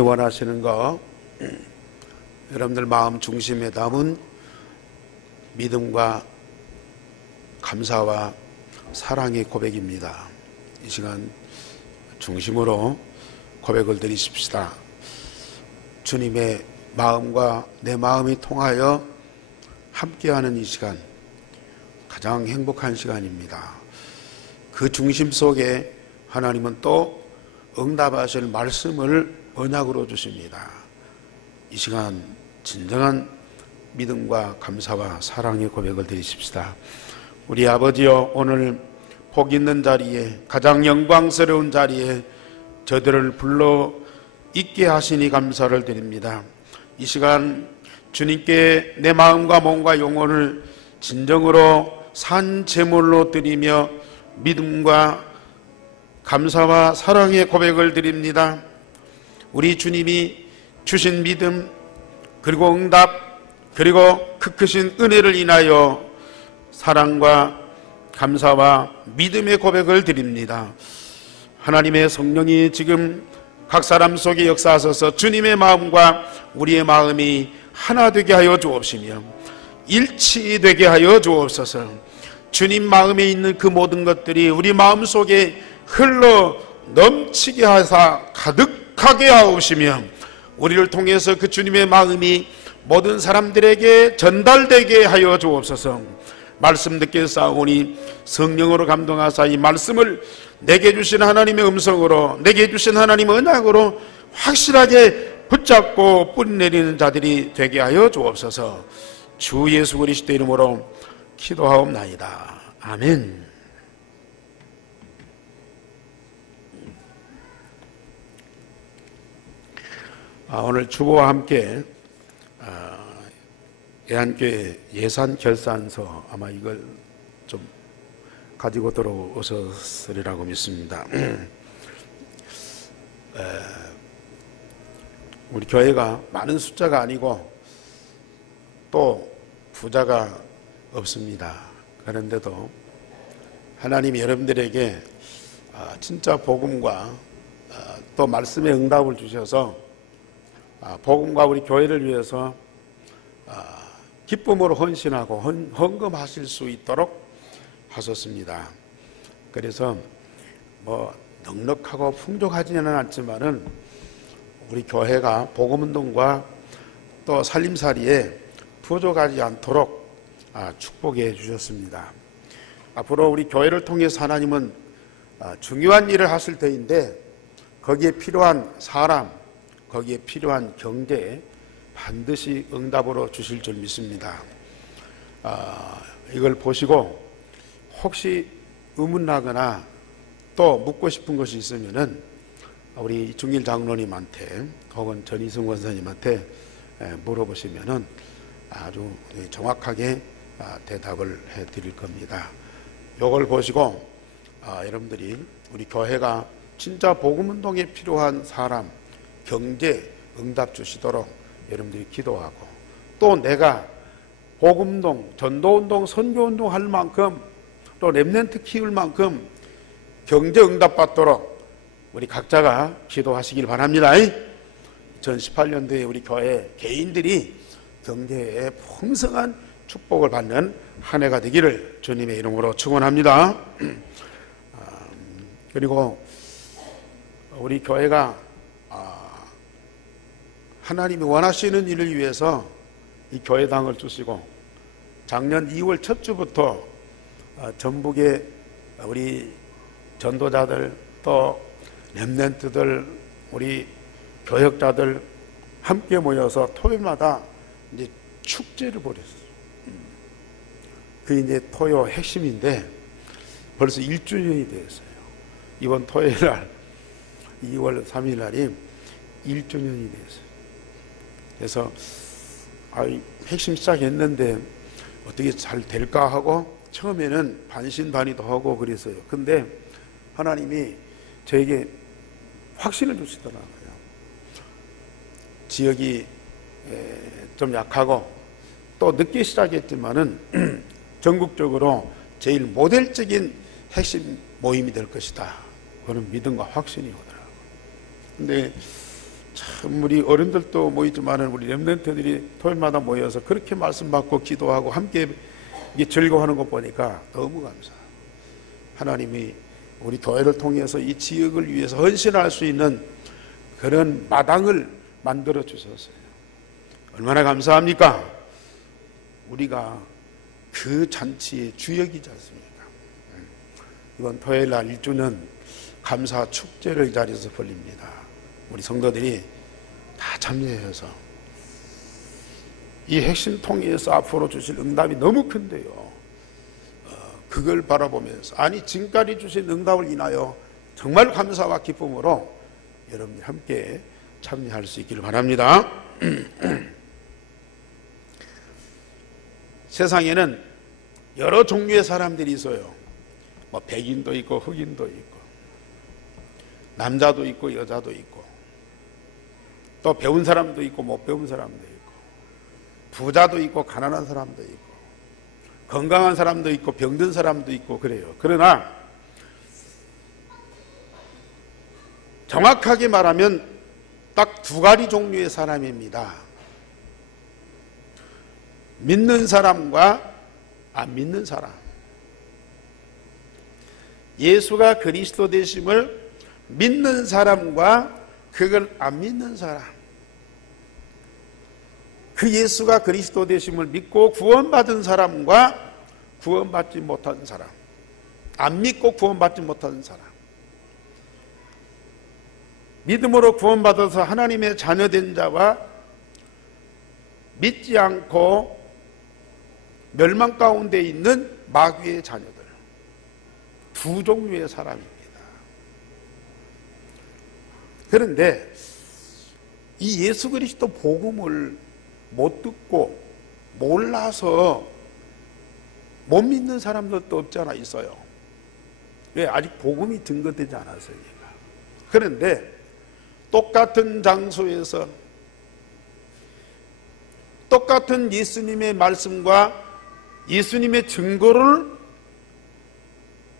원하시는 거, 여러분들 마음 중심에 담은 믿음과 감사와 사랑의 고백입니다. 이 시간 중심으로 고백을 드리십시다. 주님의 마음과 내 마음이 통하여 함께하는 이 시간, 가장 행복한 시간입니다. 그 중심 속에 하나님은 또 응답하실 말씀을 언약으로 주십니다. 이 시간 진정한 믿음과 감사와 사랑의 고백을 드리십시다. 우리 아버지여, 오늘 복 있는 자리에, 가장 영광스러운 자리에 저들을 불러 있게 하시니 감사를 드립니다. 이 시간 주님께 내 마음과 몸과 영혼을 진정으로 산 제물로 드리며 믿음과 감사와 사랑의 고백을 드립니다. 우리 주님이 주신 믿음, 그리고 응답, 그리고 그 크신 은혜를 인하여 사랑과 감사와 믿음의 고백을 드립니다. 하나님의 성령이 지금 각 사람 속에 역사하셔서 주님의 마음과 우리의 마음이 하나 되게 하여 주옵시며 일치되게 하여 주옵소서. 주님 마음에 있는 그 모든 것들이 우리 마음 속에 흘러 넘치게 하사 가득하게 하옵시며 우리를 통해서 그 주님의 마음이 모든 사람들에게 전달되게 하여 주옵소서. 말씀 듣게 싸우니 성령으로 감동하사 이 말씀을 내게 주신 하나님의 음성으로, 내게 주신 하나님의 언약으로 확실하게 붙잡고 뿌리내리는 자들이 되게 하여 주옵소서. 주 예수 그리스도 이름으로 기도하옵나이다. 아멘. 오늘 주보와 함께 예한교회 예산결산서, 아마 이걸 좀 가지고 들어오셨으리라고 믿습니다. 우리 교회가 많은 숫자가 아니고 또 부자가 없습니다. 그런데도 하나님이 여러분들에게 진짜 복음과 또 말씀의 응답을 주셔서 복음과 우리 교회를 위해서 기쁨으로 헌신하고 헌금하실 수 있도록 하셨습니다. 그래서 뭐 넉넉하고 풍족하지는 않지만은 우리 교회가 복음운동과 또 살림살이에 부족하지 않도록 축복해 주셨습니다. 앞으로 우리 교회를 통해서 하나님은 중요한 일을 하실 터인데 거기에 필요한 사람, 거기에 필요한 경제 반드시 응답으로 주실 줄 믿습니다. 이걸 보시고 혹시 의문나거나 또 묻고 싶은 것이 있으면은 우리 중일 장로님한테 혹은 전희승 원사님한테 물어보시면은 아주 정확하게 대답을 해 드릴 겁니다. 이걸 보시고 여러분들이 우리 교회가 진짜 복음운동에 필요한 사람, 경제 응답 주시도록 여러분들이 기도하고, 또 내가 복음운동, 전도운동, 선교운동 할 만큼 또 렘넌트 키울 만큼 경제 응답 받도록 우리 각자가 기도하시길 바랍니다. 2018년도에 우리 교회 개인들이 경제에 풍성한 축복을 받는 한 해가 되기를 주님의 이름으로 축원합니다. 그리고 우리 교회가 하나님이 원하시는 일을 위해서 이 교회당을 주시고, 작년 2월 첫 주부터 전북의 우리 전도자들, 또 렘넌트들, 우리 교역자들 함께 모여서 토요일마다 이제 축제를 벌였어요. 그 이제 토요 핵심인데 벌써 1주년이 되었어요. 이번 토요일 날 2월 3일 날이 1주년이 되었어요. 그래서 핵심 시작했는데 어떻게 잘 될까 하고 처음에는 반신반의도 하고 그랬어요. 근데 하나님이 저에게 확신을 주시더라고요. 지역이 좀 약하고 또 늦게 시작했지만은 전국적으로 제일 모델적인 핵심 모임이 될 것이다. 그런 믿음과 확신이 오더라고요. 근데 참 우리 어른들도 모이지만은 우리 렘넌트들이 토요일마다 모여서 그렇게 말씀 받고 기도하고 함께 즐거워하는 것 보니까 너무 감사. 하나님이 우리 교회를 통해서 이 지역을 위해서 헌신할 수 있는 그런 마당을 만들어 주셨어요. 얼마나 감사합니까? 우리가 그 잔치의 주역이지 않습니까? 이번 토요일 날 1주년 감사 축제를 이 자리에서 벌립니다. 우리 성도들이 다 참여해서 이 핵심 통일에서 앞으로 주실 응답이 너무 큰데요. 그걸 바라보면서 아니 지금까지 주신 응답을 인하여 정말 감사와 기쁨으로 여러분이 함께 참여할 수 있기를 바랍니다. 세상에는 여러 종류의 사람들이 있어요. 뭐 백인도 있고 흑인도 있고 남자도 있고 여자도 있고 또 배운 사람도 있고 못 배운 사람도 있고 부자도 있고 가난한 사람도 있고 건강한 사람도 있고 병든 사람도 있고 그래요. 그러나 정확하게 말하면 딱 두 가지 종류의 사람입니다. 믿는 사람과 안 믿는 사람. 예수가 그리스도 되심을 믿는 사람과 그걸 안 믿는 사람. 그 예수가 그리스도 되심을 믿고 구원받은 사람과 구원받지 못한 사람. 안 믿고 구원받지 못한 사람. 믿음으로 구원받아서 하나님의 자녀된 자와 믿지 않고 멸망 가운데 있는 마귀의 자녀들. 두 종류의 사람입니다. 그런데 이 예수 그리스도 복음을 못 듣고 몰라서 못 믿는 사람들도 없지 않아 있어요. 왜? 아직 복음이 증거되지 않았으니까. 그런데 똑같은 장소에서 똑같은 예수님의 말씀과 예수님의 증거를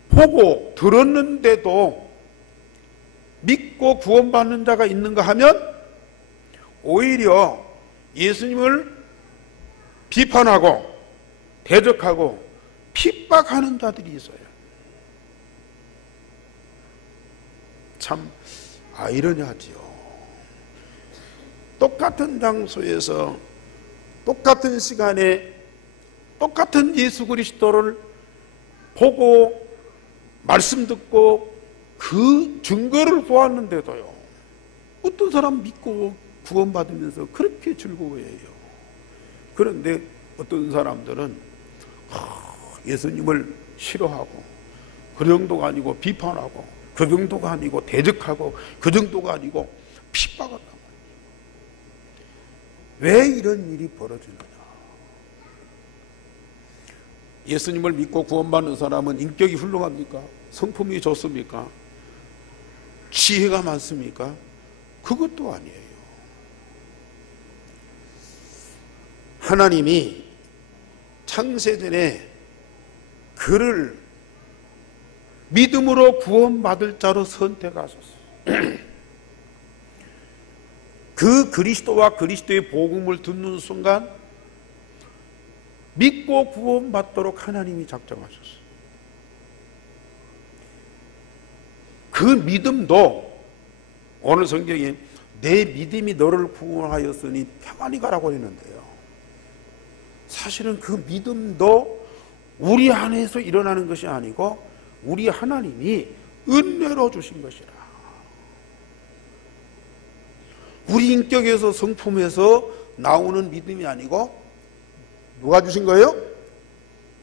보고 들었는데도 믿고 구원받는 자가 있는가 하면 오히려 예수님을 비판하고 대적하고 핍박하는 자들이 있어요. 참 아이러니하지요. 똑같은 장소에서 똑같은 시간에 똑같은 예수 그리스도를 보고 말씀 듣고 그 증거를 보았는데도요, 어떤 사람 믿고 구원받으면서 그렇게 즐거워해요. 그런데 어떤 사람들은 예수님을 싫어하고 그 정도가 아니고 비판하고 그 정도가 아니고 대적하고 그 정도가 아니고 핍박한단 말이에요. 왜 이런 일이 벌어지느냐? 예수님을 믿고 구원받는 사람은 인격이 훌륭합니까? 성품이 좋습니까? 지혜가 많습니까? 그것도 아니에요. 하나님이 창세전에 그를 믿음으로 구원받을 자로 선택하셨어요. 그 그리스도와 그리스도의 복음을 듣는 순간 믿고 구원받도록 하나님이 작정하셨어요. 그 믿음도 오늘 성경에 내 믿음이 너를 구원하였으니 평안히 가라고 했는데요, 사실은 그 믿음도 우리 안에서 일어나는 것이 아니고 우리 하나님이 은혜로 주신 것이라. 우리 인격에서 성품에서 나오는 믿음이 아니고 누가 주신 거예요?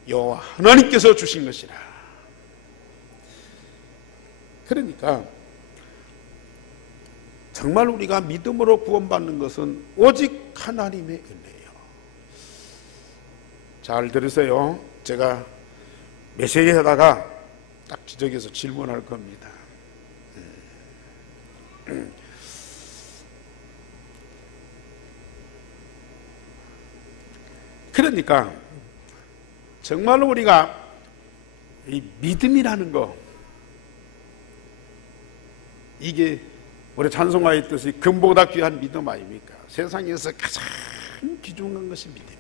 여호와 하나님께서 주신 것이라. 그러니까 정말 우리가 믿음으로 구원받는 것은 오직 하나님의 은혜예요. 잘 들으세요. 제가 메시지 하다가 딱 지적해서 질문할 겁니다. 그러니까 정말로 우리가 이 믿음이라는 거, 이게 우리 찬송가에 있듯이 금보다 귀한 믿음 아닙니까? 세상에서 가장 귀중한 것이 믿음이에요.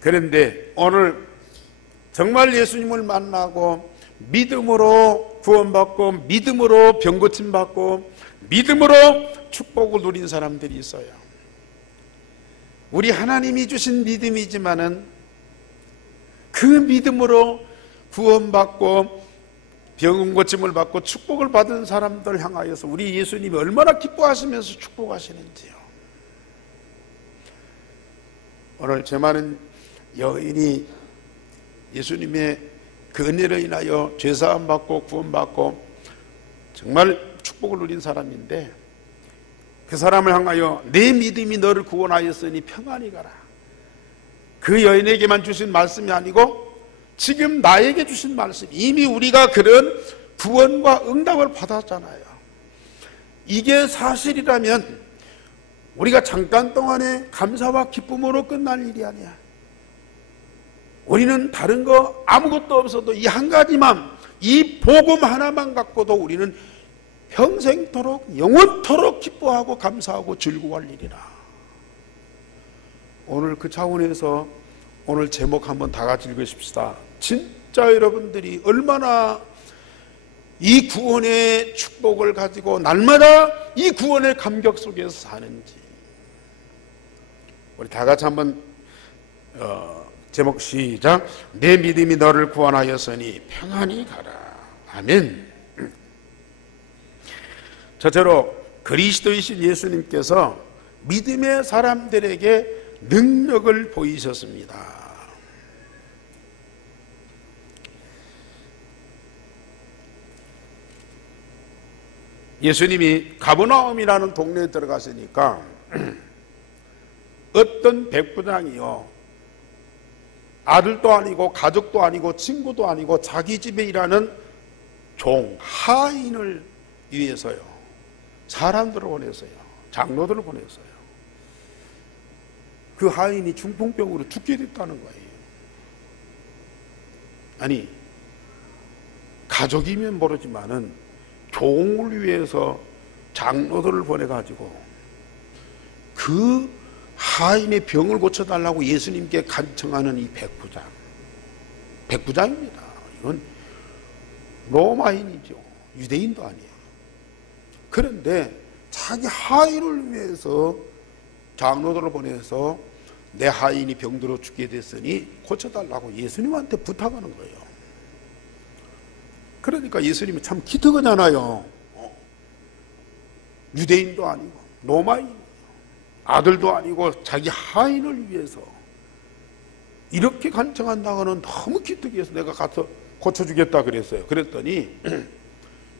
그런데 오늘 정말 예수님을 만나고 믿음으로 구원받고 믿음으로 병고침받고 믿음으로 축복을 누린 사람들이 있어요. 우리 하나님이 주신 믿음이지만은 그 믿음으로 구원받고 병고침을 받고 축복을 받은 사람들 향하여서 우리 예수님이 얼마나 기뻐하시면서 축복하시는지요. 오늘 제 많은 여인이 예수님의 그 은혜로 인하여 죄사함 받고 구원받고 정말 축복을 누린 사람인데, 그 사람을 향하여 내 믿음이 너를 구원하였으니 평안히 가라. 그 여인에게만 주신 말씀이 아니고 지금 나에게 주신 말씀, 이미 우리가 그런 구원과 응답을 받았잖아요. 이게 사실이라면 우리가 잠깐 동안의 감사와 기쁨으로 끝날 일이 아니야. 우리는 다른 거 아무것도 없어도 이 한 가지만, 이 복음 하나만 갖고도 우리는 평생토록 영원토록 기뻐하고 감사하고 즐거워할 일이라. 오늘 그 차원에서 오늘 제목 한번 다 같이 읽으십시다. 진짜 여러분들이 얼마나 이 구원의 축복을 가지고 날마다 이 구원의 감격 속에서 사는지 우리 다 같이 한번 제목 시작. 내 믿음이 너를 구원하였으니 평안히 가라. 아멘. 첫째로 그리스도이신 예수님께서 믿음의 사람들에게 능력을 보이셨습니다. 예수님이 가버나움이라는 동네에 들어가시니까 어떤 백부장이요, 아들도 아니고 가족도 아니고 친구도 아니고 자기 집에 일하는 종 하인을 위해서요 사람들을 보냈어요. 장로들을 보냈어요. 그 하인이 중풍병으로 죽게 됐다는 거예요. 아니, 가족이면 모르지만은 종을 위해서 장로들을 보내가지고 그 하인의 병을 고쳐달라고 예수님께 간청하는 이 백부장입니다. 이건 로마인이죠. 유대인도 아니에요. 그런데 자기 하인을 위해서 장로들을 보내서 내 하인이 병들어 죽게 됐으니 고쳐달라고 예수님한테 부탁하는 거예요. 그러니까 예수님이 참 기특하잖아요. 유대인도 아니고 로마인, 아들도 아니고 자기 하인을 위해서 이렇게 간청한다고는 너무 기특해서 내가 가서 고쳐주겠다 그랬어요. 그랬더니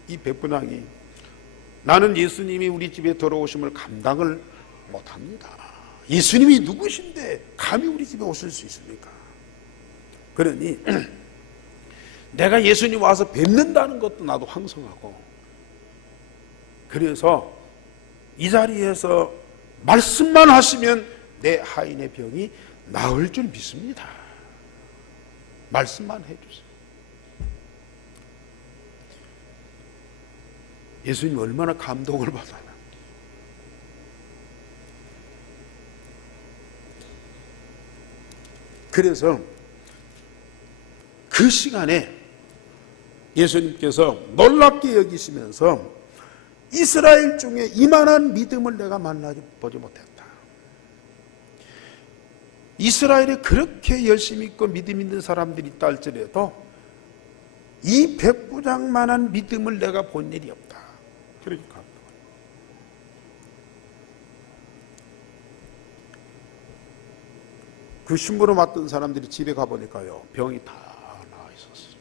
이 백부장이 나는 예수님이 우리 집에 들어오심을 감당을 못합니다. 예수님이 누구신데 감히 우리 집에 오실 수 있습니까? 그러니 내가 예수님 와서 뵙는다는 것도 나도 황송하고, 그래서 이 자리에서 말씀만 하시면 내 하인의 병이 나을 줄 믿습니다. 말씀만 해주세요. 예수님 얼마나 감동을 받아요. 그래서 그 시간에 예수님께서 놀랍게 여기시면서 이스라엘 중에 이만한 믿음을 내가 만나보지 못했다. 이스라엘에 그렇게 열심히 있고 믿음 있는 사람들이 있다 할지라도 이 백부장만한 믿음을 내가 본 일이 없다. 그러니까 그 신부로 맡던 사람들이 집에 가보니까요, 병이 다 나와 있었어요.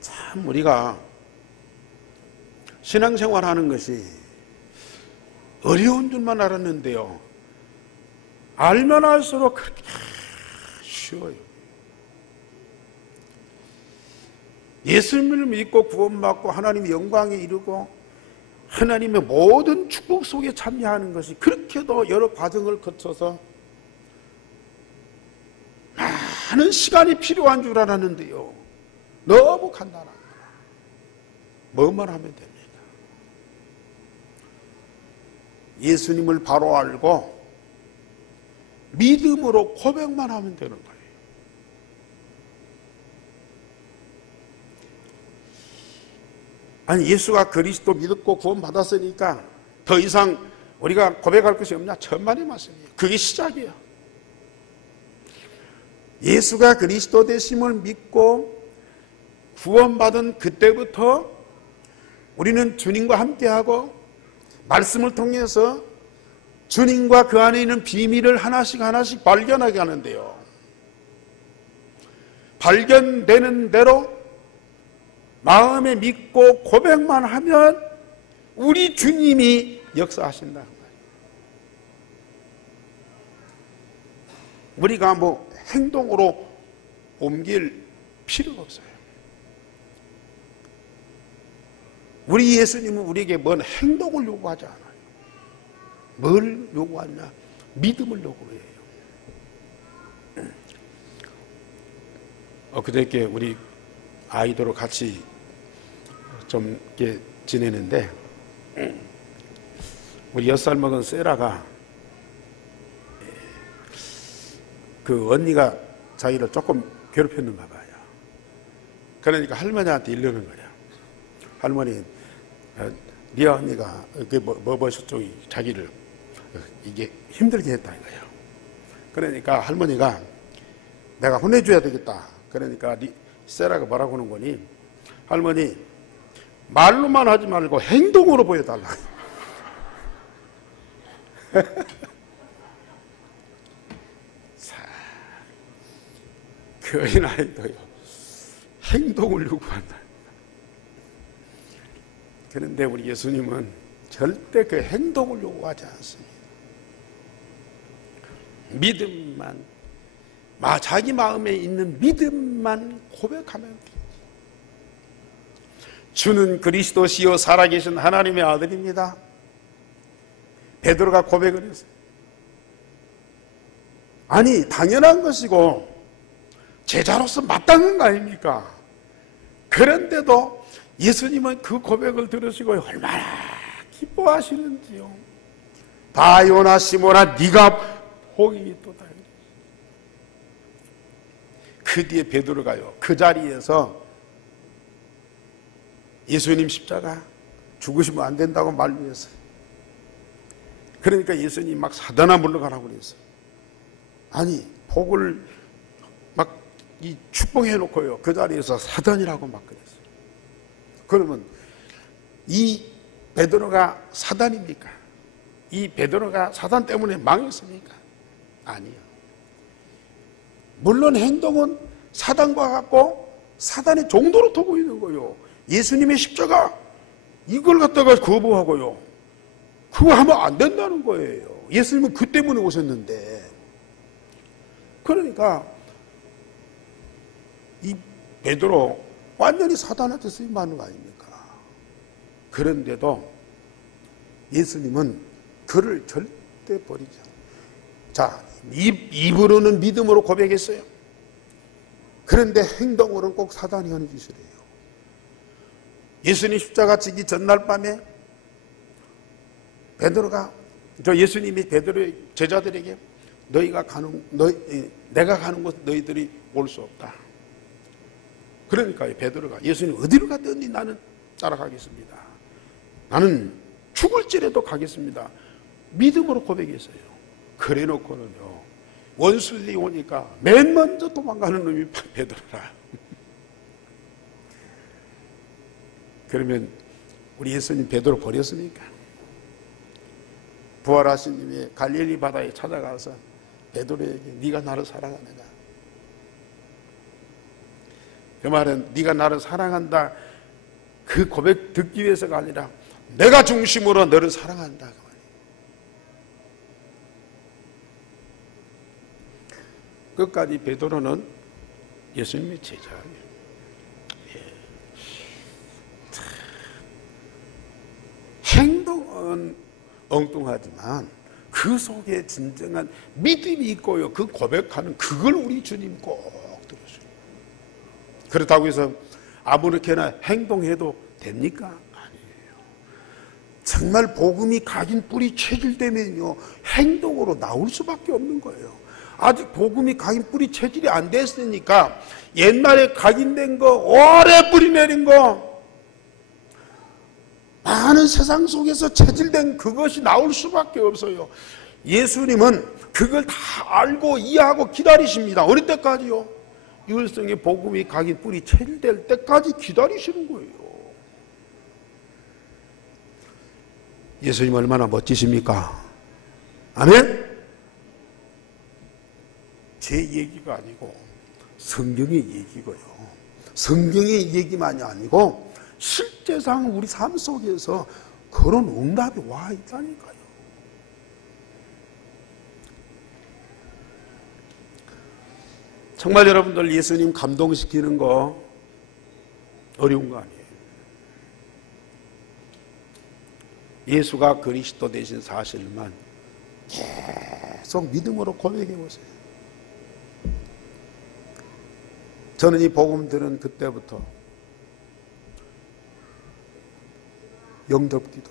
참 우리가 신앙생활 하는 것이 어려운 줄만 알았는데요, 알면 알수록 그렇게 쉬워요. 예수님을 믿고 구원받고 하나님의 영광에 이르고 하나님의 모든 축복 속에 참여하는 것이 그렇게도 여러 과정을 거쳐서 많은 시간이 필요한 줄 알았는데요. 너무 간단합니다. 뭐만 하면 됩니다. 예수님을 바로 알고 믿음으로 고백만 하면 되는 거예요. 아니, 예수가 그리스도 믿었고 구원받았으니까 더 이상 우리가 고백할 것이 없냐? 천만의 말씀이에요. 그게 시작이에요. 예수가 그리스도 되심을 믿고 구원받은 그때부터 우리는 주님과 함께하고 말씀을 통해서 주님과 그 안에 있는 비밀을 하나씩 하나씩 발견하게 하는데요. 발견되는 대로 마음에 믿고 고백만 하면 우리 주님이 역사하신다. 우리가 뭐 행동으로 옮길 필요가 없어요. 우리 예수님은 우리에게 뭔 행동을 요구하지 않아요. 뭘 요구하냐? 믿음을 요구해요. 그저께 우리 아이들하고 같이 좀 이렇게 지내는데 우리 6살 먹은 세라가 그 언니가 자기를 조금 괴롭혔는가 봐요. 그러니까 할머니한테 이러는 거야. 할머니, 네 언니가 뭐저쪽이 자기를 이게 힘들게 했다 이거예요. 그러니까 할머니가 내가 혼내줘야 되겠다. 그러니까 세라가 뭐라고 하는 거니? 할머니, 말로만 하지 말고 행동으로 보여달라. 그 어린아이도요, 행동을 요구한다. 그런데 우리 예수님은 절대 그 행동을 요구하지 않습니다. 믿음만, 자기 마음에 있는 믿음만 고백하면 됩니다. 주는 그리스도시요 살아계신 하나님의 아들입니다. 베드로가 고백을 했어요. 아니, 당연한 것이고 제자로서 마땅한 거 아닙니까? 그런데도 예수님은 그 고백을 들으시고 얼마나 기뻐하시는지요. 바요나 시모나 네가 복이 있도다. 그 뒤에 베드로가요, 그 자리에서 예수님 십자가 죽으시면 안 된다고 말미했어요. 그러니까 예수님 막 사단아 물러가라고 그랬어요. 아니, 복을 막 이 축복해 놓고요, 그 자리에서 사단이라고 막 그랬어요. 그러면 이 베드로가 사단입니까? 이 베드로가 사단 때문에 망했습니까? 아니요. 물론 행동은 사단과 같고 사단의 종도로 두고 있는 거예요. 예수님의 십자가 이걸 갖다가 거부하고요, 그거 하면 안 된다는 거예요. 예수님은 그 때문에 오셨는데. 그러니까 이 베드로 완전히 사단한테 쓰임받는 거 아닙니까? 그런데도 예수님은 그를 절대 버리지 않아요. 자, 입으로는 믿음으로 고백했어요. 그런데 행동으로는 꼭 사단이 하는 짓을 해요. 예수님 십자가 지기 전날 밤에 예수님이 베드로의 제자들에게 내가 가는 곳 너희들이 올 수 없다. 그러니까 베드로가 예수님 어디로 가든지 나는 따라가겠습니다. 나는 죽을지라도 가겠습니다. 믿음으로 고백했어요. 그래 놓고는요, 원수들이 오니까 맨 먼저 도망가는 놈이 베드로라. 그러면 우리 예수님 베드로 버렸습니까? 부활하신 님이 갈릴리 바다에 찾아가서 베드로에게 네가 나를 사랑하느냐? 그 말은 네가 나를 사랑한다, 그 고백 듣기 위해서가 아니라 내가 중심으로 너를 사랑한다 그 말이에요. 끝까지 베드로는 예수님의 제자예요. 행동은 엉뚱하지만 그 속에 진정한 믿음이 있고요, 그 고백하는 그걸 우리 주님 꼭 들어주는. 그렇다고 해서 아무렇게나 행동해도 됩니까? 아니에요. 정말 복음이 각인 뿌리 체질되면요, 행동으로 나올 수밖에 없는 거예요. 아직 복음이 각인 뿌리 체질이 안 됐으니까 옛날에 각인된 거, 오래 뿌리 내린 거, 많은 세상 속에서 체질된 그것이 나올 수밖에 없어요. 예수님은 그걸 다 알고 이해하고 기다리십니다. 어느 때까지요? 율성의 복음이 각인 뿌리 체질될 때까지 기다리시는 거예요. 예수님 얼마나 멋지십니까? 아멘? 제 얘기가 아니고 성경의 얘기고요. 성경의 얘기만이 아니고 실제상 우리 삶 속에서 그런 응답이 와 있다니까요. 정말 여러분들 예수님 감동시키는 거 어려운 거 아니에요. 예수가 그리스도 되신 사실만 계속 믿음으로 고백해 보세요. 저는 이 복음 들은 그때부터 영접기도,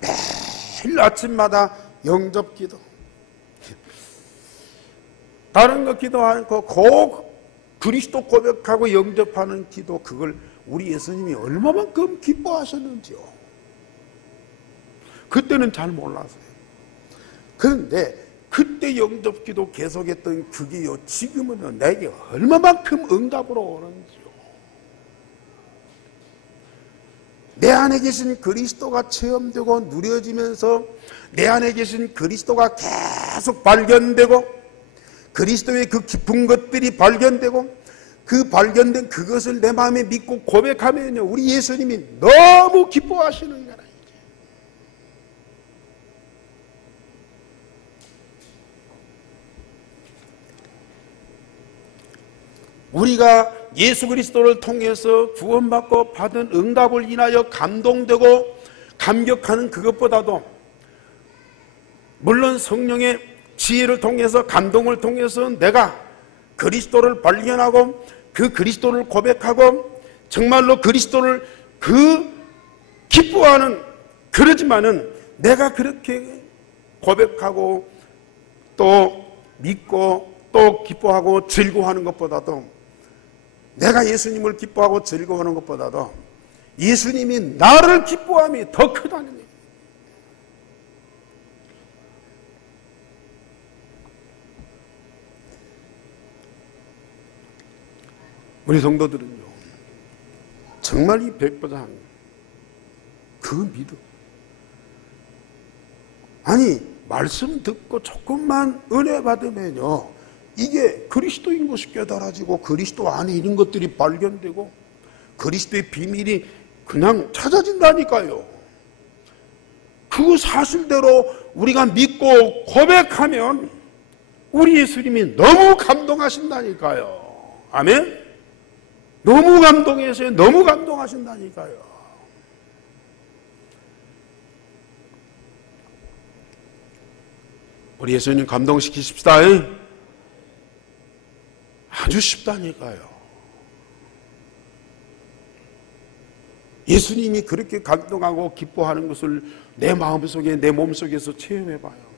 매일 아침마다 영접기도, 다른 거 기도 않고 꼭 그리스도 고백하고 영접하는 기도, 그걸 우리 예수님이 얼마만큼 기뻐하셨는지요. 그때는 잘 몰랐어요. 그런데 그때 영접기도 계속했던 그게요, 지금은 내게 얼마만큼 응답으로 오는지요. 내 안에 계신 그리스도가 체험되고 누려지면서 내 안에 계신 그리스도가 계속 발견되고, 그리스도의 그 깊은 것들이 발견되고, 그 발견된 그것을 내 마음에 믿고 고백하면요, 우리 예수님이 너무 기뻐하시는 거라. 우리가 예수 그리스도를 통해서 구원받고 받은 응답을 인하여 감동되고 감격하는 그것보다도, 물론 성령의 지혜를 통해서, 감동을 통해서 내가 그리스도를 발견하고 그 그리스도를 고백하고 정말로 그리스도를 기뻐하는, 그러지만은 내가 그렇게 고백하고 또 믿고 또 기뻐하고 즐거워하는 것보다도, 내가 예수님을 기뻐하고 즐거워하는 것보다도 예수님이 나를 기뻐함이 더 크다는 얘기예요. 우리 성도들은요, 정말 이 백보장 그 믿음, 아니 말씀 듣고 조금만 은혜 받으면요, 이게 그리스도인 것이 깨달아지고 그리스도 안에 있는 것들이 발견되고 그리스도의 비밀이 그냥 찾아진다니까요. 그 사실대로 우리가 믿고 고백하면 우리 예수님이 너무 감동하신다니까요. 아멘? 너무 감동해서요. 너무 감동하신다니까요. 우리 예수님 감동시키십시다. 아주 쉽다니까요. 예수님이 그렇게 감동하고 기뻐하는 것을 내 마음속에, 내 몸속에서 체험해봐요.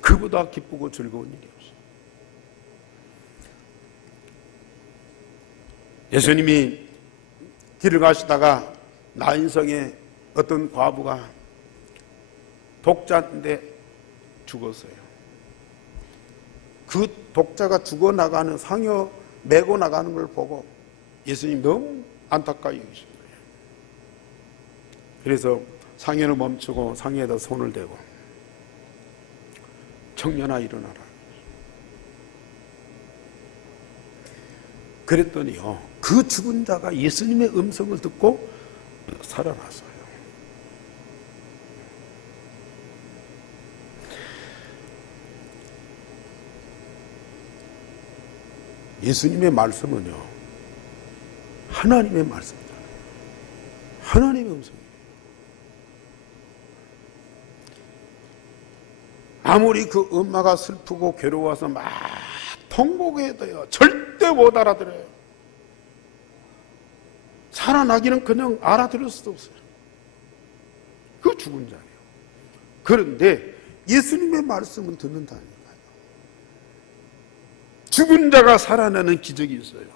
그보다 기쁘고 즐거운 일이 없어요. 예수님이 길을 가시다가 나인성에 어떤 과부가 독자인데 죽었어요. 그 독자가 죽어나가는, 상여 메고 나가는 걸 보고 예수님 너무 안타까이 여기신 거예요. 그래서 상여를 멈추고 상여에다 손을 대고, 청년아 일어나라. 그랬더니요, 그 죽은 자가 예수님의 음성을 듣고 살아났어요. 예수님의 말씀은요, 하나님의 말씀이에요. 하나님의 음성이에요. 아무리 그 엄마가 슬프고 괴로워서 막 통곡해도요 절대 못 알아들어요. 살아나기는 그냥 알아들을 수도 없어요. 그 죽은 자예요. 그런데 예수님의 말씀은 듣는다니까요. 죽은 자가 살아나는 기적이 있어요.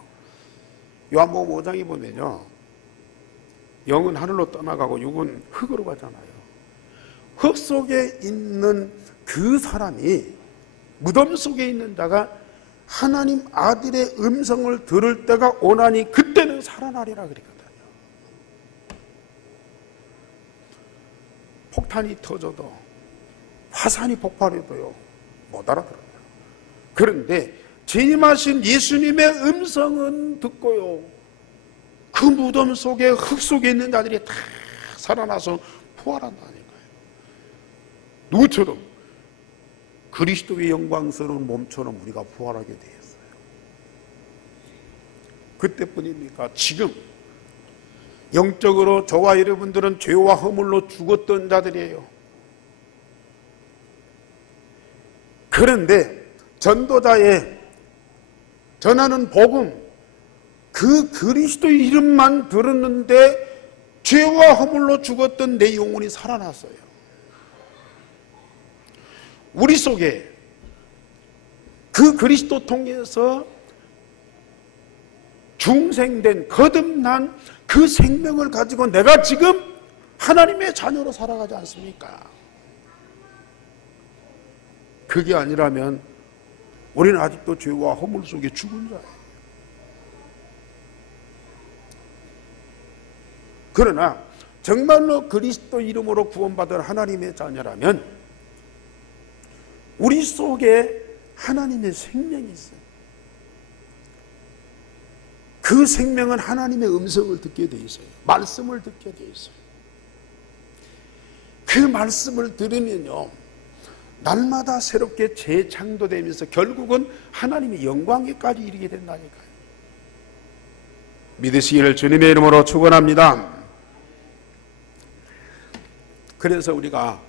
요한복음 5장에 보면요, 영은 하늘로 떠나가고 육은 흙으로 가잖아요. 흙 속에 있는 그 사람이, 무덤 속에 있는 자가 하나님 아들의 음성을 들을 때가 오나니 그때는 살아나리라 그랬거든요. 폭탄이 터져도, 화산이 폭발해도요 못 알아들어요. 그런데 재림하신 예수님의 음성은 듣고요, 그 무덤 속에, 흙 속에 있는 자들이 다 살아나서 부활한다니까요. 누구처럼? 그리스도의 영광스러운 몸처럼 우리가 부활하게 되었어요. 그때뿐입니까? 지금 영적으로 저와 여러분들은 죄와 허물로 죽었던 자들이에요. 그런데 전도자의 전하는 복음, 그 그리스도의 이름만 들었는데 죄와 허물로 죽었던 내 영혼이 살아났어요. 우리 속에 그 그리스도 통해서 중생된 거듭난 그 생명을 가지고 내가 지금 하나님의 자녀로 살아가지 않습니까? 그게 아니라면 우리는 아직도 죄와 허물 속에 죽은 자예요. 그러나 정말로 그리스도 이름으로 구원받은 하나님의 자녀라면 우리 속에 하나님의 생명이 있어요. 그 생명은 하나님의 음성을 듣게 돼 있어요. 말씀을 듣게 돼 있어요. 그 말씀을 들으면요, 날마다 새롭게 재창조되면서 결국은 하나님의 영광에까지 이르게 된다니까요. 믿으시기를 주님의 이름으로 축원합니다. 그래서 우리가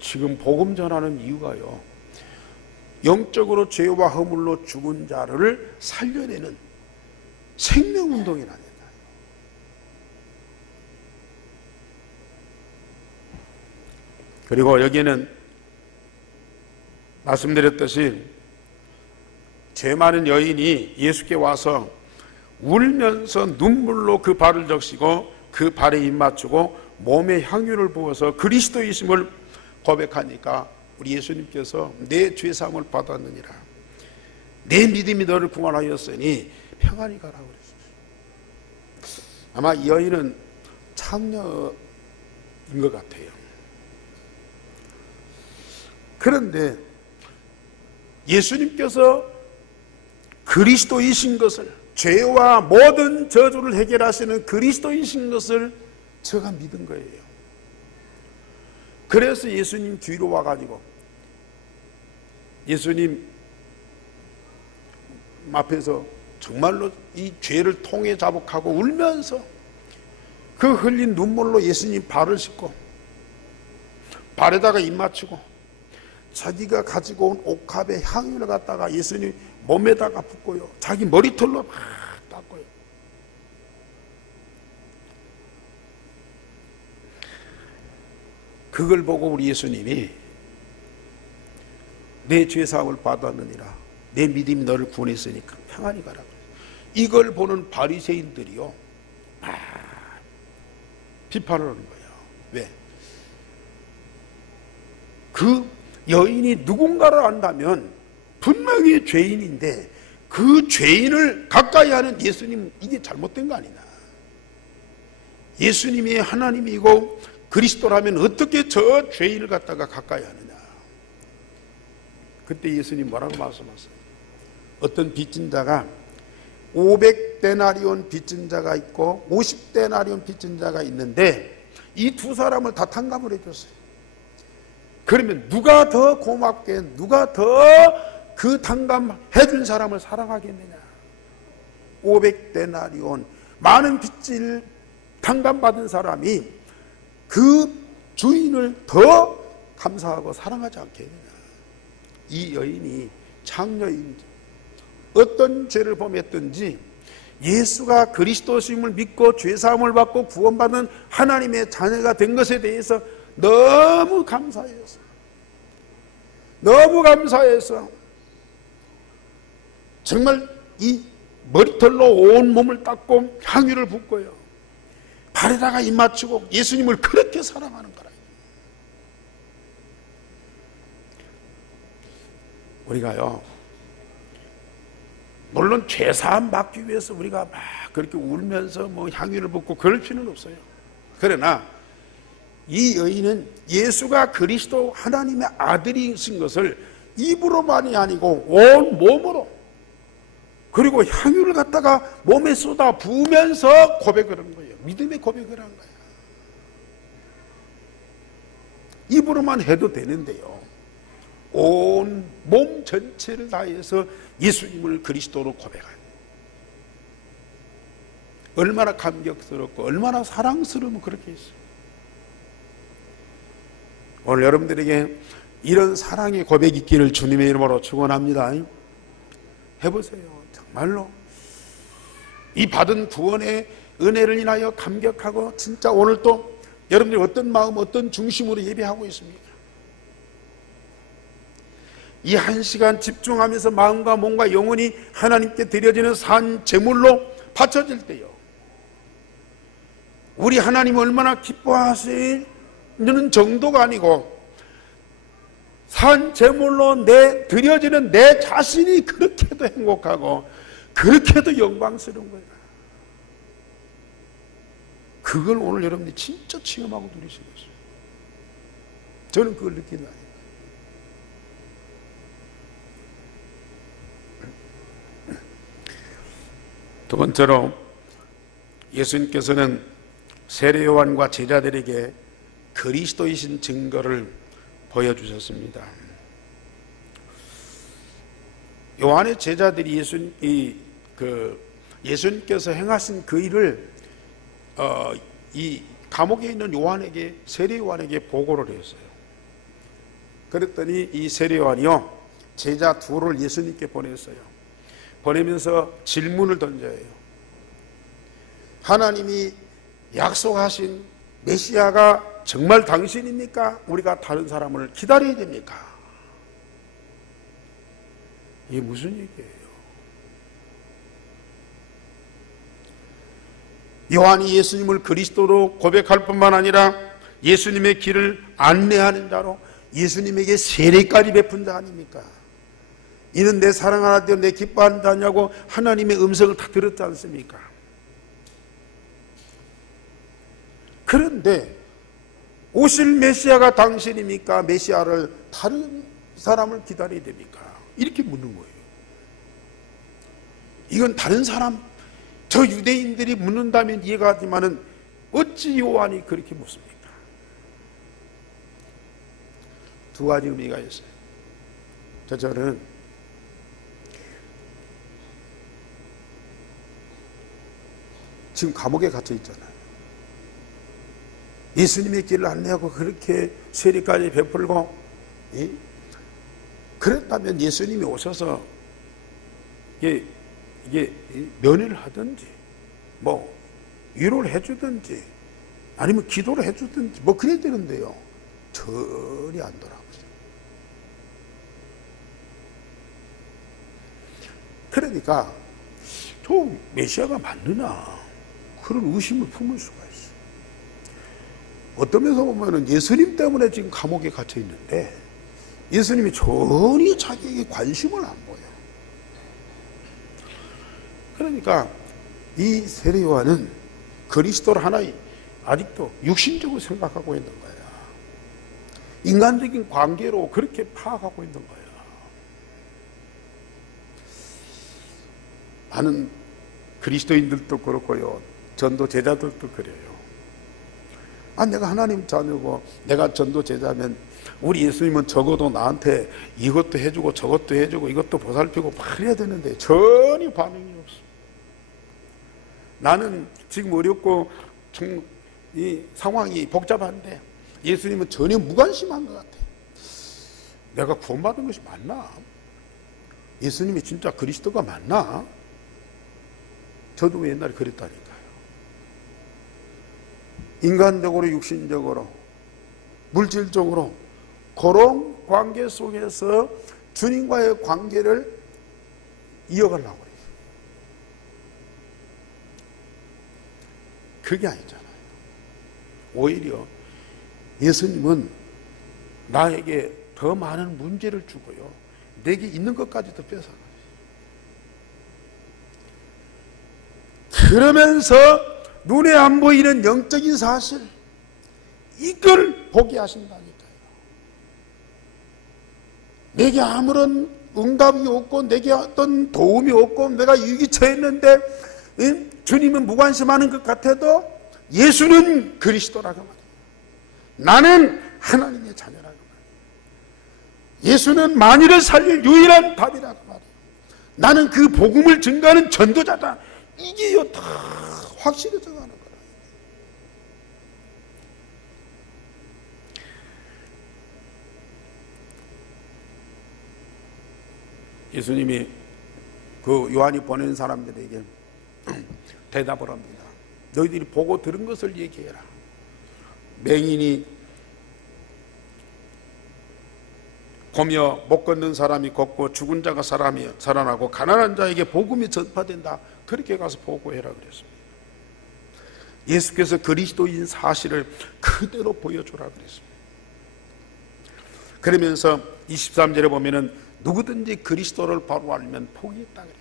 지금 복음 전하는 이유가요, 영적으로 죄와 허물로 죽은 자를 살려내는 생명운동이라는 거예요. 그리고 여기는 말씀드렸듯이 죄 많은 여인이 예수께 와서 울면서 눈물로 그 발을 적시고 그 발에 입 맞추고 몸에 향유를 부어서 그리스도이심을 고백하니까 우리 예수님께서 내 죄사함을 받았느니라, 내 믿음이 너를 구원하였으니 평안히 가라고 그랬어요. 아마 이 여인은 창녀인 것 같아요. 그런데 예수님께서 그리스도이신 것을, 죄와 모든 저주를 해결하시는 그리스도이신 것을 제가 믿은 거예요. 그래서 예수님 뒤로 와가지고 예수님 앞에서 정말로 이 죄를 통에 자복하고 울면서 그 흘린 눈물로 예수님 발을 씻고 발에다가 입 맞추고 자기가 가지고 온 옥합에 향유를 갖다가 예수님 몸에다가 붓고요, 자기 머리털로 막 닦고요. 그걸 보고 우리 예수님이 내 죄사함을 받았느니라, 내 믿음이 너를 구원했으니까 평안히 가라. 이걸 보는 바리새인들이요 비판을 하는 거예요. 왜? 그 여인이 누군가를 안다면 분명히 죄인인데 그 죄인을 가까이 하는 예수님, 이게 잘못된 거 아니냐. 예수님이 하나님이고 그리스도라면 어떻게 저 죄인을 갖다가 가까이 하느냐. 그때 예수님 뭐라고 말씀하세요? 어떤 빚진 자가 500데나리온 빚진 자가 있고 50데나리온 빚진 자가 있는데 이 두 사람을 다 탕감을 해줬어요. 그러면 누가 더 고맙게, 누가 더 그 탕감해준 사람을 사랑하겠느냐. 500데나리온 많은 빚을 탕감받은 사람이 그 주인을 더 감사하고 사랑하지 않겠느냐. 이 여인이 장녀인지 어떤 죄를 범했든지 예수가 그리스도심을 믿고 죄사함을 받고 구원받은 하나님의 자녀가 된 것에 대해서 너무 감사해서 정말 이 머리털로 온 몸을 닦고 향유를 붓고요, 발에다가 입 맞추고 예수님을 그렇게 사랑하는 거라. 우리가요, 물론 죄사함 받기 위해서 우리가 막 그렇게 울면서 뭐 향유를 붓고 그럴 필요는 없어요. 그러나 이 여인은 예수가 그리스도 하나님의 아들이신 것을 입으로만이 아니고 온 몸으로, 그리고 향유를 갖다가 몸에 쏟아 부으면서 고백을 한 거예요. 믿음의 고백을 한 거예요. 입으로만 해도 되는데요, 온 몸 전체를 다해서 예수님을 그리스도로 고백한, 얼마나 감격스럽고 얼마나 사랑스러우면 그렇게 했어요. 오늘 여러분들에게 이런 사랑의 고백이 있기를 주님의 이름으로 축원합니다. 해보세요. 정말로 이 받은 구원의 은혜를 인하여 감격하고, 진짜 오늘 또 여러분들이 어떤 마음, 어떤 중심으로 예배하고 있습니까? 이 한 시간 집중하면서 마음과 몸과 영혼이 하나님께 드려지는 산 제물로 바쳐질 때요, 우리 하나님 얼마나 기뻐하시는 정도가 아니고 산 제물로 드려지는 내 자신이 그렇게도 행복하고 그렇게도 영광스러운 거예요. 그걸 오늘 여러분들이 진짜 체험하고 누리신 거죠. 저는 그걸 느낀다. 두 번째로, 예수님께서는 세례 요한과 제자들에게 그리스도이신 증거를 보여주셨습니다. 요한의 제자들이 예수님께서 행하신 그 일을 이 감옥에 있는 요한에게, 세례 요한에게 보고를 했어요. 그랬더니 이 세례 요한이요, 제자 둘을 예수님께 보냈어요. 보내면서 질문을 던져요. 하나님이 약속하신 메시아가 정말 당신입니까? 우리가 다른 사람을 기다려야 됩니까? 이게 무슨 얘기예요? 요한이 예수님을 그리스도로 고백할 뿐만 아니라 예수님의 길을 안내하는 자로 예수님에게 세례까지 베푼 자 아닙니까? 이는 내 사랑하는 아들, 내 기뻐하는 자냐고 하나님의 음성을 다 들었지 않습니까? 그런데 오실 메시아가 당신입니까? 메시아를 다른 사람을 기다려야 됩니까? 이렇게 묻는 거예요. 이건 다른 사람, 저 유대인들이 묻는다면 이해가 하지만은 어찌 요한이 그렇게 묻습니까? 두 가지 의미가 있어요. 저는 지금 감옥에 갇혀 있잖아요. 예수님의 길을 안내하고 그렇게 세례까지 베풀고, 그랬다면 예수님이 오셔서 이게 면회를 하든지, 뭐 위로를 해주든지, 아니면 기도를 해주든지 뭐 그래야 되는데요, 전혀 안 돌아보세요. 그러니까 저 메시아가 맞느냐, 그런 의심을 품을 수가 있어요. 어떤 면에서 보면 예수님 때문에 지금 감옥에 갇혀 있는데 예수님이 전혀 자기에게 관심을 안 보여요. 그러니까 이 세례 요한은 그리스도를 하나의 아직도 육신적으로 생각하고 있는 거예요. 인간적인 관계로 그렇게 파악하고 있는 거예요. 많은 그리스도인들도 그렇고요, 전도 제자들도 그래요. 내가 하나님 자녀고 내가 전도 제자면 우리 예수님은 적어도 나한테 이것도 해주고 저것도 해주고 이것도 보살피고 막 해야 되는데 전혀 반응이 없어. 나는 지금 어렵고 이 상황이 복잡한데 예수님은 전혀 무관심한 것 같아. 내가 구원받은 것이 맞나? 예수님이 진짜 그리스도가 맞나? 저도 옛날에 그랬다니까요. 인간적으로, 육신적으로, 물질적으로 그런 관계 속에서 주님과의 관계를 이어가려고 해요. 그게 아니잖아요. 오히려 예수님은 나에게 더 많은 문제를 주고요, 내게 있는 것까지도 뺏어가요. 그러면서 눈에 안 보이는 영적인 사실, 이걸 보게 하신다니까요. 내게 아무런 응답이 없고 내게 어떤 도움이 없고 내가 유익이 처했는데 주님은 무관심하는 것 같아도 예수는 그리스도라고 말이에요. 나는 하나님의 자녀라고 말이에요. 예수는 만일을 살릴 유일한 답이라고 말이에요. 나는 그 복음을 증거하는 전도자다. 이게요 다 확실해져 가는 거라. 예수님이 그 요한이 보낸 사람들에게 대답을 합니다. 너희들이 보고 들은 것을 얘기해라. 맹인이 보며 못 걷는 사람이 걷고 죽은 자가 살아나고 가난한 자에게 복음이 전파된다. 그렇게 가서 보고해라 그랬습니다. 예수께서 그리스도인 사실을 그대로 보여주라 그랬습니다. 그러면서 23절에 보면은 누구든지 그리스도를 바로 알면 복이 있다 그랬어요.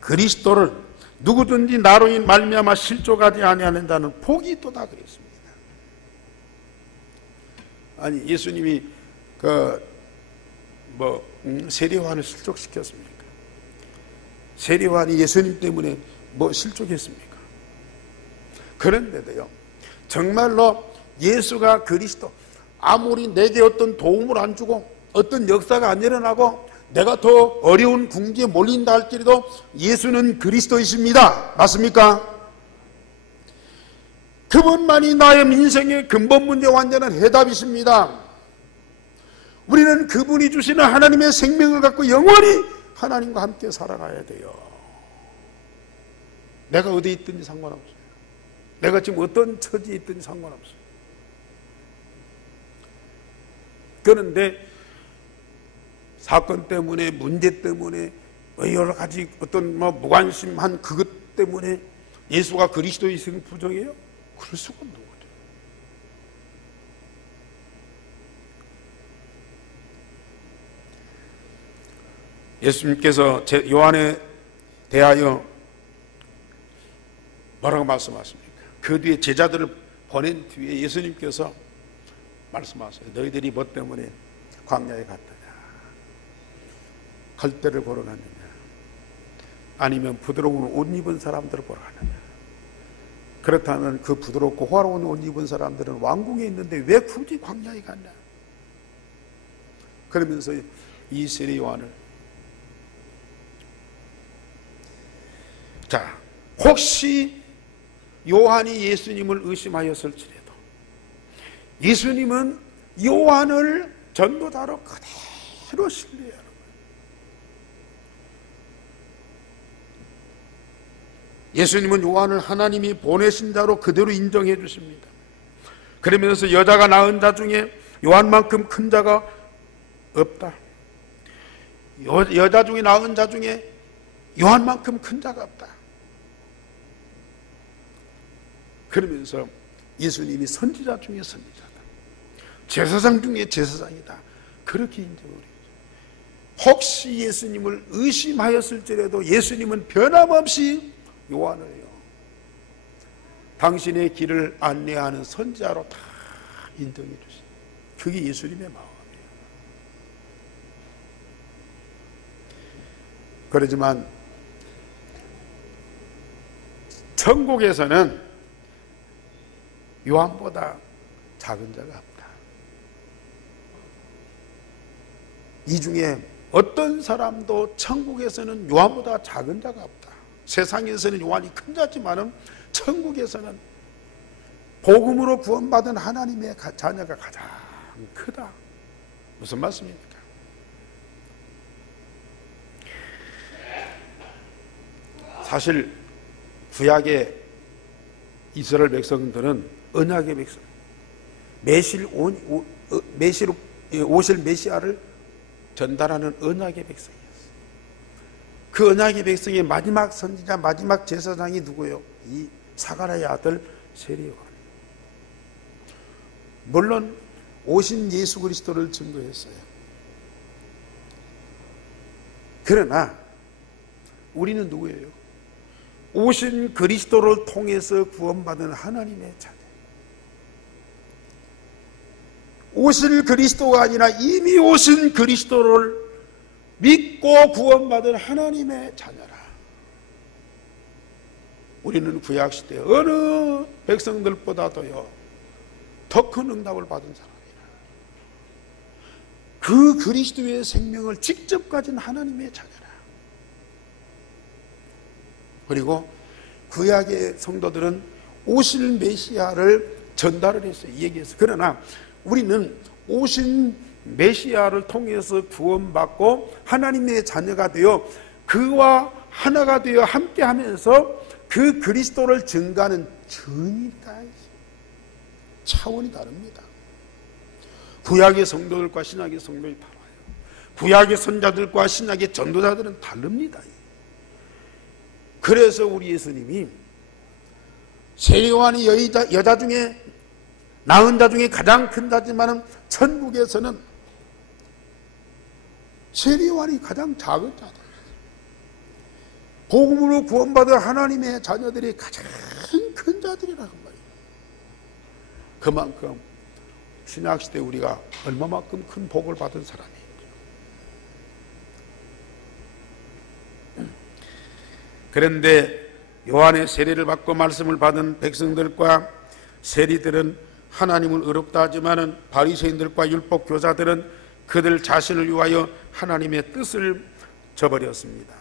그리스도를 누구든지 나로 말미암아 실족하지 아니하는 자는 복이 있도다 그랬습니다. 아니 예수님이 세례요한을 실족시켰습니까? 세례요한이 예수님 때문에 실족했습니까? 그런데도요, 정말로 예수가 그리스도, 아무리 내게 어떤 도움을 안 주고 어떤 역사가 안 일어나고 내가 더 어려운 궁지에 몰린다 할지라도 예수는 그리스도이십니다. 맞습니까? 그분만이 나의 인생의 근본 문제 완전한 해답이십니다. 우리는 그분이 주시는 하나님의 생명을 갖고 영원히 하나님과 함께 살아가야 돼요. 내가 어디 있든지 상관없어요. 내가 지금 어떤 처지에 있든지 상관없어요. 그런데 사건 때문에, 문제 때문에, 여러 가지 어떤 무관심한 그것 때문에 예수가 그리스도이신 부정해요? 그럴 수가 없는 거죠. 예수님께서 요한에 대하여 뭐라고 말씀하십니까? 그 뒤에 제자들을 보낸 뒤에 예수님께서 말씀하세요. 너희들이 뭐 때문에 광야에 갔더냐? 갈대를 보러 갔느냐? 아니면 부드러운 옷 입은 사람들을 보러 갔느냐? 그렇다면 그 부드럽고 화려한 옷 입은 사람들은 왕궁에 있는데 왜 굳이 광야에 갔냐? 그러면서 이 세례 요한을, 자, 혹시 요한이 예수님을 의심하였을지라도 예수님은 요한을 전도자로 그대로 신뢰하는 거예요. 예수님은 요한을 하나님이 보내신 자로 그대로 인정해 주십니다. 그러면서 여자가 낳은 자 중에 요한만큼 큰 자가 없다. 여자 중에 낳은 자 중에 요한만큼 큰 자가 없다. 그러면서 예수님이 선지자 중에 선지자다. 제사장 중에 제사장이다. 그렇게 인정을 해요. 혹시 예수님을 의심하였을지라도 예수님은 변함없이 요한을요, 당신의 길을 안내하는 선지자로 다 인정해 주십니다. 그게 예수님의 마음이에요. 그렇지만 천국에서는 요한보다 작은 자가 없다. 이 중에 어떤 사람도 천국에서는 요한보다 작은 자가 없다. 세상에서는 요한이 큰 자지만은 천국에서는 복음으로 구원받은 하나님의 자녀가 가장 크다. 무슨 말씀입니까? 사실 구약의 이스라엘 백성들은 언약의 백성, 오실 메시아를 전달하는 언약의 백성이었어요. 그 언약의 백성의 마지막 선지자, 마지막 제사장이 누구예요? 이 사가랴의 아들 세례요한. 물론 오신 예수 그리스도를 증거했어요. 그러나 우리는 누구예요? 오신 그리스도를 통해서 구원받은 하나님의 자녀. 오실 그리스도가 아니라 이미 오신 그리스도를 믿고 구원받은 하나님의 자녀라. 우리는 구약시대 어느 백성들보다도요 더 큰 응답을 받은 사람이라. 그 그리스도의 생명을 직접 가진 하나님의 자녀라. 그리고 구약의 성도들은 오실 메시아를 전달을 했어요. 얘기했어요. 그러나 우리는 오신 메시아를 통해서 구원받고 하나님의 자녀가 되어 그와 하나가 되어 함께하면서 그 그리스도를 증가하는 증인이다. 차원이 다릅니다. 구약의 성도들과 신약의 성도들이 달라요. 구약의 선자들과 신약의 전도자들은 다릅니다. 그래서 우리 예수님이 세례요한이 여자 중에 낳은 자 중에 가장 큰 자지만 천국에서는 세례요한이 가장 작은 자다. 복음으로 구원받은 하나님의 자녀들이 가장 큰 자들이라고 말이에요. 그만큼 신약시대 우리가 얼마만큼 큰 복을 받은 사람이에요. 그런데 요한의 세례를 받고 말씀을 받은 백성들과 세리들은 하나님을 의롭다 하지만은 바리새인들과 율법 교사들은 그들 자신을 위하여 하나님의 뜻을 저버렸습니다.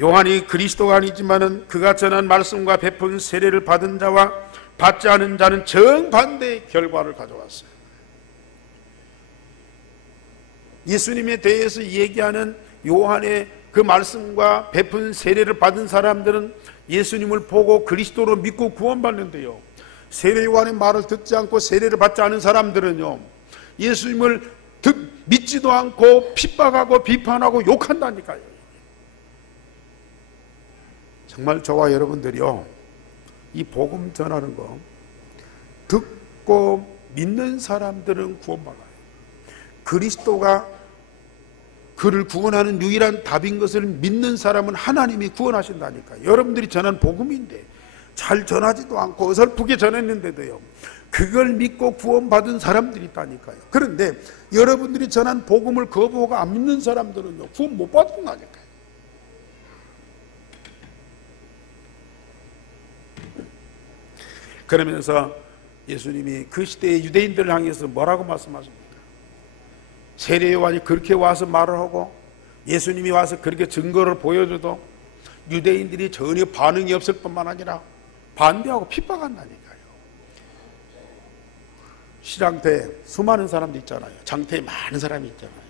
요한이 그리스도가 아니지만은 그가 전한 말씀과 베푼 세례를 받은 자와 받지 않은 자는 정반대의 결과를 가져왔어요. 예수님에 대해서 얘기하는 요한의 그 말씀과 베푼 세례를 받은 사람들은 예수님을 보고 그리스도로 믿고 구원받는데요, 세례 요한의 말을 듣지 않고 세례를 받지 않은 사람들은요 예수님을 믿지도 않고 핍박하고 비판하고 욕한다니까요. 정말 저와 여러분들이요 이 복음 전하는 거 듣고 믿는 사람들은 구원받아요. 그리스도가 그를 구원하는 유일한 답인 것을 믿는 사람은 하나님이 구원하신다니까요. 여러분들이 전한 복음인데 잘 전하지도 않고 어설프게 전했는데도요 그걸 믿고 구원받은 사람들이 있다니까요. 그런데 여러분들이 전한 복음을 거부하고 안 믿는 사람들은요 구원 못 받는다니까요. 그러면서 예수님이 그 시대의 유대인들을 향해서 뭐라고 말씀하십니까? 세례 요한이 그렇게 와서 말을 하고 예수님이 와서 그렇게 증거를 보여줘도 유대인들이 전혀 반응이 없을 뿐만 아니라 반대하고 핍박한다니까요. 시장터에 수많은 사람들 있잖아요. 장터에 많은 사람이 있잖아요.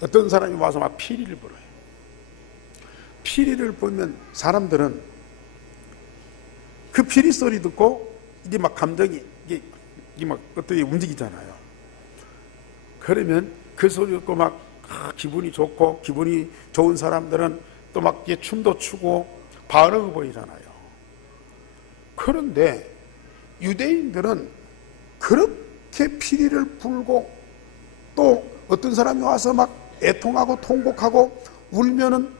어떤 사람이 와서 막 피리를 불어요. 피리를 불면 사람들은 그 피리 소리 듣고 이게 막 감정이 이게 막 어떻게 움직이잖아요. 그러면 그 소리 듣고 막 기분이 좋고 기분이 좋은 사람들은 또 막 춤도 추고 반응을 보이잖아요. 그런데 유대인들은 그렇게 피리를 불고 또 어떤 사람이 와서 막 애통하고 통곡하고 울면은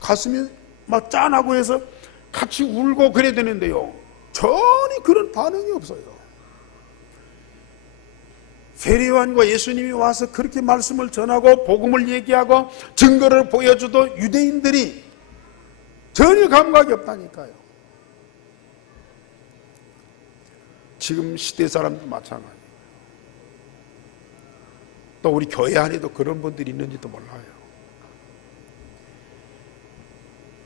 가슴이 막 짠하고 해서 같이 울고 그래야 되는데요 전혀 그런 반응이 없어요. 세례 요한과 예수님이 와서 그렇게 말씀을 전하고 복음을 얘기하고 증거를 보여줘도 유대인들이 전혀 감각이 없다니까요. 지금 시대 사람도 마찬가지예요. 또 우리 교회 안에도 그런 분들이 있는지도 몰라요.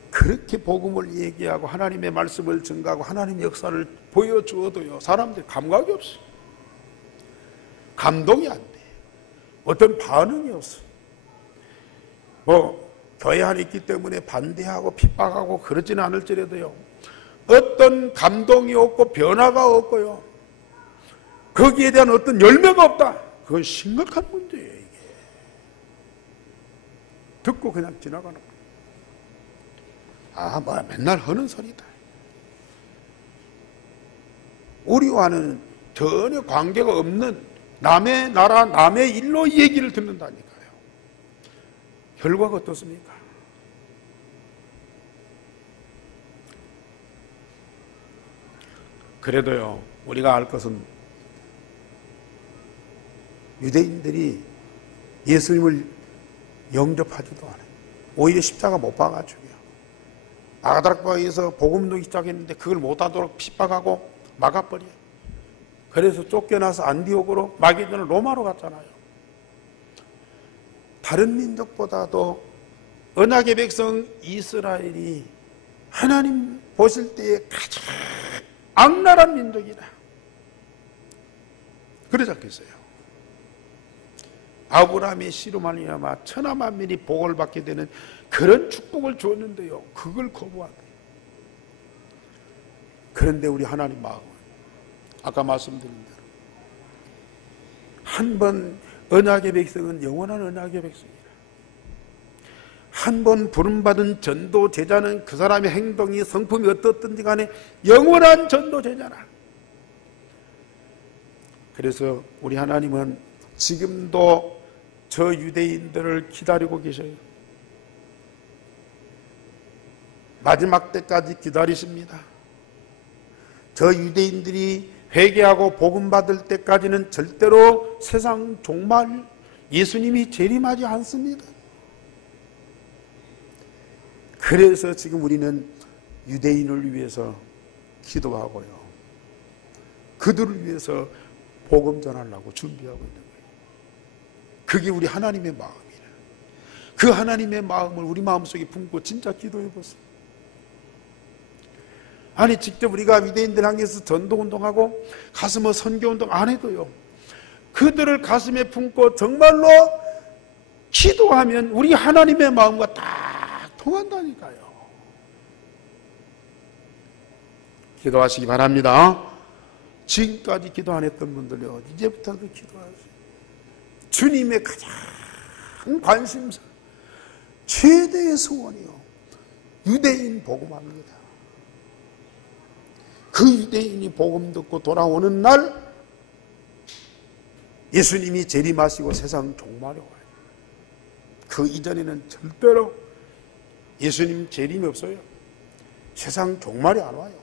그렇게 복음을 얘기하고 하나님의 말씀을 증거하고 하나님의 역사를 보여주어도요 사람들이 감각이 없어요. 감동이 안 돼. 어떤 반응이 없어. 교회 안에 있기 때문에 반대하고 핍박하고 그러지는 않을지라도요, 어떤 감동이 없고 변화가 없고요, 거기에 대한 어떤 열매가 없다. 그건 심각한 문제예요. 이게 듣고 그냥 지나가는 거예요. 맨날 하는 소리다. 우리와는 전혀 관계가 없는 남의 나라 남의 일로 이 얘기를 듣는다니까요. 결과가 어떻습니까? 그래도요, 우리가 알 것은 유대인들이 예수님을 영접하지도 않아요. 오히려 십자가 못 박아주고요, 아가다락방에서 복음도 시작했는데 그걸 못하도록 핍박하고 막아버려요. 그래서 쫓겨나서 안디옥으로, 마게도는 로마로 갔잖아요. 다른 민족보다도 언약의 백성 이스라엘이 하나님 보실 때에 가장 악랄한 민족이다, 그러지 않겠어요? 아브라함의 씨로 말미암아 천하 만민이 복을 받게 되는 그런 축복을 줬는데요, 그걸 거부하네. 그런데 우리 하나님 마음은 아까 말씀드린 대로 한 번 언약의 백성은 영원한 언약의 백성이라, 한 번 부름받은 전도 제자는 그 사람의 행동이 성품이 어떻든지 간에 영원한 전도 제자라. 그래서 우리 하나님은 지금도 저 유대인들을 기다리고 계셔요. 마지막 때까지 기다리십니다. 저 유대인들이 회개하고 복음 받을 때까지는 절대로 세상 종말 예수님이 재림하지 않습니다. 그래서 지금 우리는 유대인을 위해서 기도하고요, 그들을 위해서 복음 전하려고 준비하고 있는 거예요. 그게 우리 하나님의 마음이에요. 그 하나님의 마음을 우리 마음속에 품고 진짜 기도해 보세요. 아니, 직접 우리가 유대인들 향해서 전도운동하고 가서 선교운동 안 해도요, 그들을 가슴에 품고 정말로 기도하면 우리 하나님의 마음과 딱 통한다니까요. 기도하시기 바랍니다. 지금까지 기도 안 했던 분들요, 이제부터도 기도하세요. 주님의 가장 관심사, 최대의 소원이요, 유대인 복음합니다. 그 유대인이 복음 듣고 돌아오는 날 예수님이 재림하시고 세상 종말이 와요. 그 이전에는 절대로 예수님 재림이 없어요. 세상 종말이 안 와요.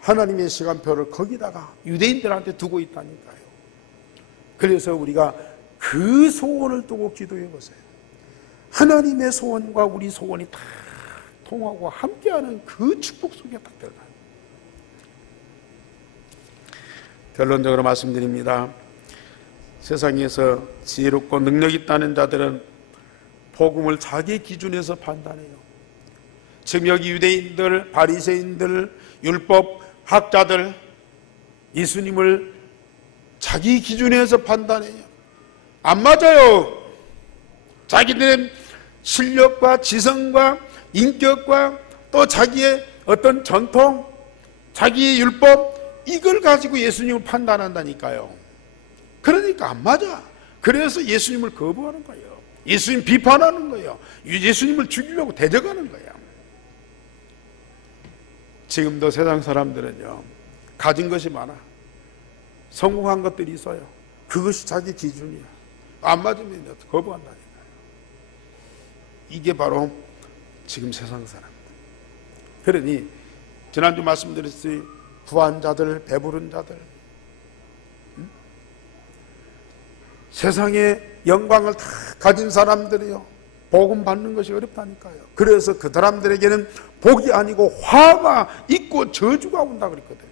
하나님의 시간표를 거기다가 유대인들한테 두고 있다니까요. 그래서 우리가 그 소원을 두고 기도해 보세요. 하나님의 소원과 우리 소원이 다 통하고 함께하는 그 축복 속에 딱 들어가요. 결론적으로 말씀드립니다. 세상에서 지혜롭고 능력 있다는 자들은 복음을 자기 기준에서 판단해요. 지금 여기 유대인들, 바리새인들, 율법 학자들 예수님을 자기 기준에서 판단해요. 안 맞아요. 자기들의 실력과 지성과 인격과 또 자기의 어떤 전통, 자기의 율법, 이걸 가지고 예수님을 판단한다니까요. 그러니까 안 맞아. 그래서 예수님을 거부하는 거예요. 예수님 비판하는 거예요. 예수님을 죽이려고 대적하는 거예요. 지금도 세상 사람들은요, 가진 것이 많아. 성공한 것들이 있어요. 그것이 자기 기준이야. 안 맞으면 거부한다니까요. 이게 바로 지금 세상 사람들. 그러니 지난주 말씀드렸듯이 부한 자들, 배부른 자들, 세상의 영광을 다 가진 사람들이요, 복음 받는 것이 어렵다니까요. 그래서 그 사람들에게는 복이 아니고 화가 있고 저주가 온다 그랬거든요.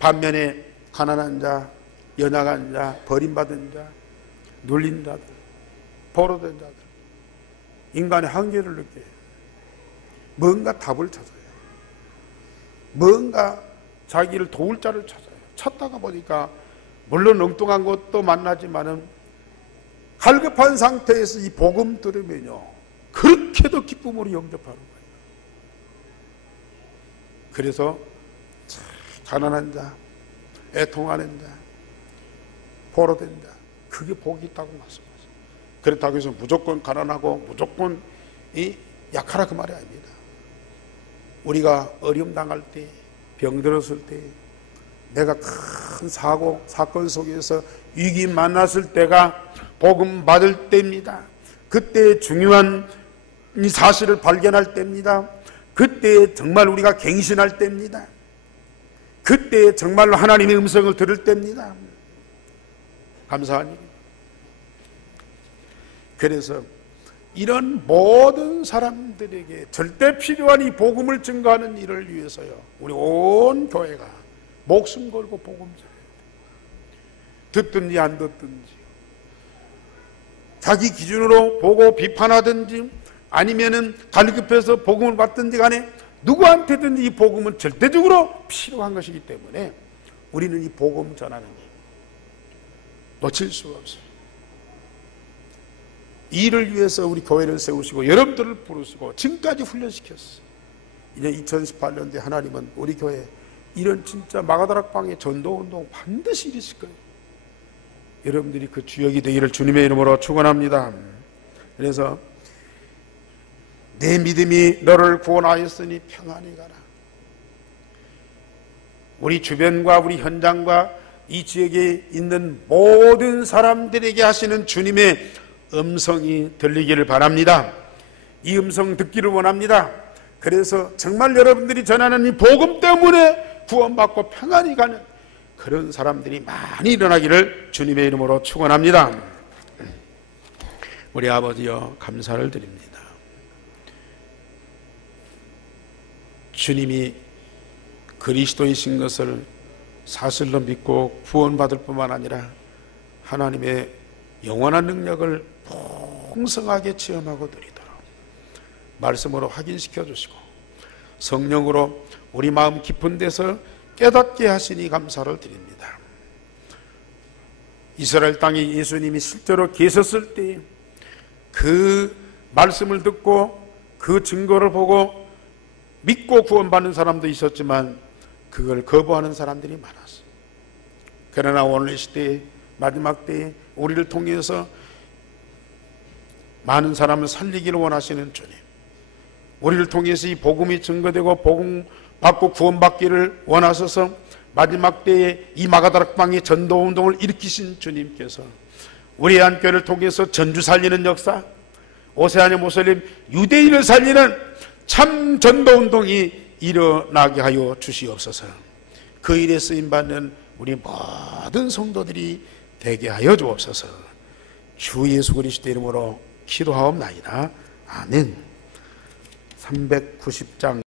반면에 가난한 자, 연약한 자, 버림받은 자, 눌린 자들, 포로된 자들, 인간의 한계를 느껴요. 뭔가 답을 찾아요. 뭔가 자기를 도울 자를 찾아요. 찾다가 보니까 물론 엉뚱한 것도 만나지만은 갈급한 상태에서 이 복음 들으면요 그렇게도 기쁨으로 영접하는 거예요. 그래서 가난한 자, 애통하는 자, 포로된 자, 그게 복이 있다고 말씀하세요. 그렇다고 해서 무조건 가난하고 무조건 약하라 그 말이 아닙니다. 우리가 어려움 당할 때, 병들었을 때, 내가 큰 사건 속에서 위기 만났을 때가 복음 받을 때입니다. 그때 중요한 이 사실을 발견할 때입니다. 그때 정말 우리가 갱신할 때입니다. 그때 정말로 하나님의 음성을 들을 때입니다. 감사한 일입니다. 그래서 이런 모든 사람들에게 절대 필요한 이 복음을 증거하는 일을 위해서요 우리 온 교회가 목숨 걸고 복음 전해야 돼요. 듣든지 안 듣든지, 자기 기준으로 보고 비판하든지 아니면은 갈급해서 복음을 받든지 간에 누구한테든지 이 복음은 절대적으로 필요한 것이기 때문에 우리는 이 복음 전하는 일 놓칠 수가 없어요. 이 일을 위해서 우리 교회를 세우시고 여러분들을 부르시고 지금까지 훈련시켰어요. 이제 2018년도에 하나님은 우리 교회에 이런 진짜 마가다락방의 전도운동 반드시 일으실 거예요. 여러분들이 그 주역이 되기를 주님의 이름으로 축원합니다. 그래서 내 믿음이 너를 구원하였으니 평안히 가라. 우리 주변과 우리 현장과 이 지역에 있는 모든 사람들에게 하시는 주님의 음성이 들리기를 바랍니다. 이 음성 듣기를 원합니다. 그래서 정말 여러분들이 전하는 이 복음 때문에 구원받고 평안히 가는 그런 사람들이 많이 일어나기를 주님의 이름으로 축원합니다. 우리 아버지여 감사를 드립니다. 주님이 그리스도이신 것을 사실로 믿고 구원받을 뿐만 아니라 하나님의 영원한 능력을 풍성하게 체험하고 누리도록 말씀으로 확인시켜 주시고 성령으로 우리 마음 깊은 데서 깨닫게 하시니 감사를 드립니다. 이스라엘 땅에 예수님이 실제로 계셨을 때 그 말씀을 듣고 그 증거를 보고 믿고 구원받는 사람도 있었지만 그걸 거부하는 사람들이 많았어요. 그러나 오늘 이 시대에 마지막 때에 우리를 통해서 많은 사람을 살리기를 원하시는 주님, 우리를 통해서 이 복음이 증거되고 복음 받고 구원받기를 원하셔서 마지막 때에 이 마가다락방의 전도운동을 일으키신 주님께서 우리 한교회를 통해서 전주 살리는 역사, 오세아니아 모슬림 유대인을 살리는 참 전도운동이 일어나게 하여 주시옵소서. 그 일에 쓰임받는 우리 모든 성도들이 되게 하여 주옵소서. 주 예수 그리스도 이름으로 기도하옵나이다. 아멘. 390장